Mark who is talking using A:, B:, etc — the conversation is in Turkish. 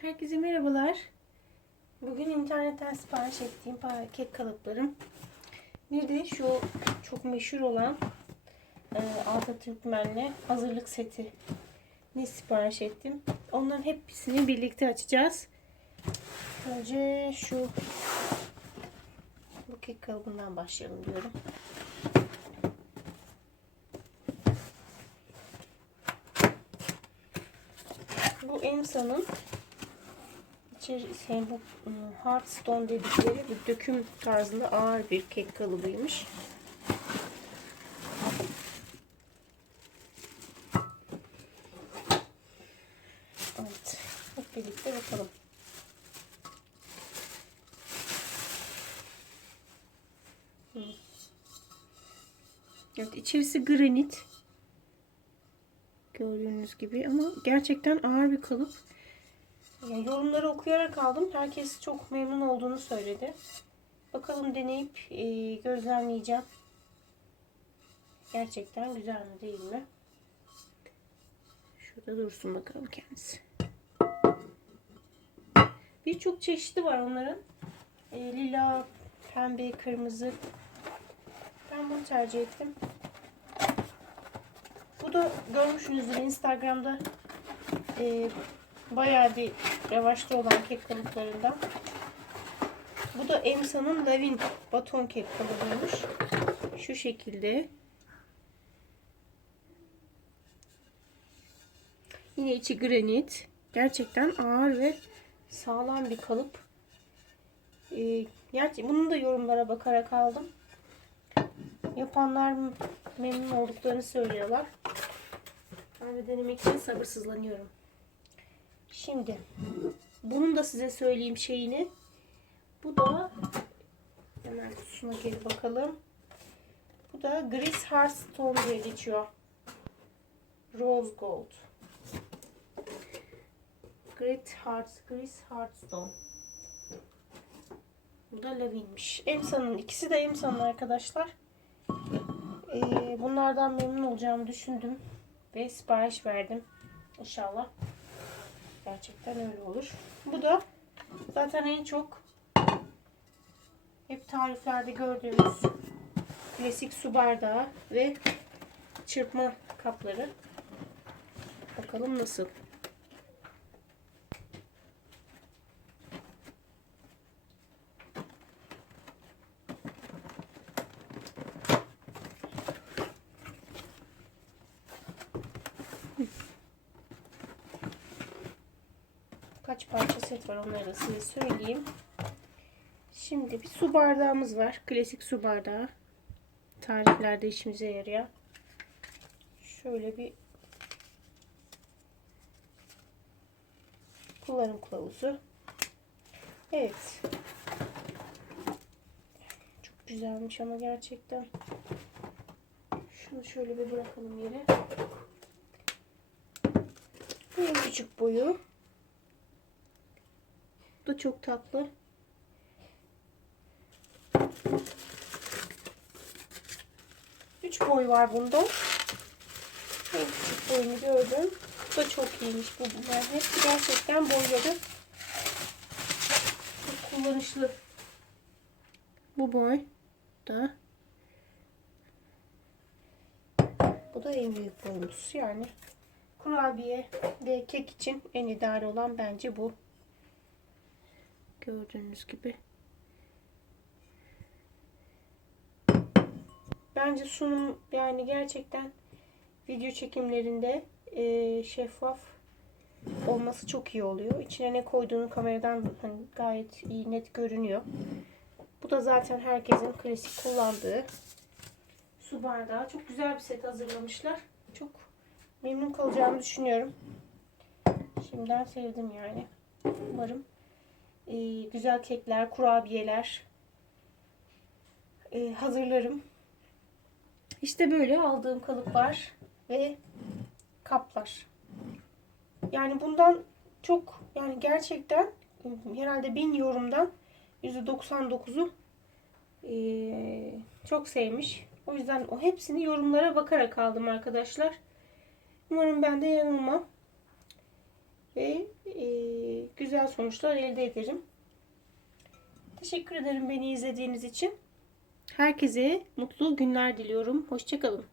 A: Herkese merhabalar. Bugün internetten sipariş ettiğim kek kalıplarım. Bir de şu çok meşhur olan e, Atatürkmenle hazırlık seti ne sipariş ettim. Onların hepsini birlikte açacağız. Önce şu bu kek kalıbından başlayalım diyorum. Bu Emsa'nın içerisi şey, bu ım, Hearthstone dedikleri bir döküm tarzında ağır bir kek kalıbıymış. Evet. Hep birlikte bakalım. Evet, içerisi granit. Gördüğünüz gibi ama gerçekten ağır bir kalıp. Yani yorumları okuyarak aldım. Herkes çok memnun olduğunu söyledi. Bakalım deneyip e, gözlemleyeceğim. Gerçekten güzel mi değil mi? Şurada dursun bakalım kendisi. Birçok çeşidi var onların. E, lila, pembe, kırmızı. Ben bunu tercih ettim. Bu da görmüşsünüzdür Instagram'da e, bayağı bir revaçta olan kek kalıplarından. Bu da Emsa'nın Lavin baton kek kalıbıymış. Şu şekilde. Yine içi granit. Gerçekten ağır ve sağlam bir kalıp. Ee, gerçi bunu da yorumlara bakarak aldım. Yapanlar memnun olduklarını söylüyorlar. Ben de denemek için sabırsızlanıyorum. Şimdi bunun da size söyleyeyim şeyini. Bu da hemen kutusuna geri bakalım. Bu da Gris Hearthstone diye geçiyor. Rose Gold. Grit Hearts, Gris Hearthstone. Bu da Lavin'miş. Emsa'nın ikisi de Emsa'nın arkadaşlar. Ee, bunlardan memnun olacağımı düşündüm ve sipariş verdim. İnşallah gerçekten öyle olur. Bu da zaten en çok hep tariflerde gördüğümüz klasik su bardağı ve çırpma kapları. Bakalım nasıl. Kaç parça set var onları da size söyleyeyim. Şimdi bir su bardağımız var. Klasik su bardağı. Tariflerde işimize yarıyor. Şöyle bir kullanım kılavuzu. Evet. Çok güzelmiş ama gerçekten. Şunu şöyle bir bırakalım yere. Bu en küçük boyu. Bu da çok tatlı. Üç boy var bunda. En küçük boyunu gördüm. Bu da çok iyiymiş bu bunlar. Hepsi gerçekten boyları çok kullanışlı. Bu boy da bu da en büyük boyumuz. Yani kurabiye ve kek için en ideal olan bence bu. Gördüğünüz gibi. Bence sunum yani gerçekten video çekimlerinde e, şeffaf olması çok iyi oluyor. İçine ne koyduğunu kameradan hani gayet iyi net görünüyor. Bu da zaten herkesin klasik kullandığı su bardağı. Çok güzel bir set hazırlamışlar. Çok memnun kalacağımı düşünüyorum. Şimdiden sevdim yani. Umarım e, güzel kekler, kurabiyeler e, hazırlarım. İşte böyle aldığım kalıplar ve kaplar. Yani bundan çok yani gerçekten herhalde bin yorumdan %99'u e, çok sevmiş. O yüzden o hepsini yorumlara bakarak aldım arkadaşlar. Umarım ben de yanılmam. ve e, güzel sonuçlar elde ederim. Teşekkür ederim beni izlediğiniz için. Herkese mutlu günler diliyorum. Hoşçakalın.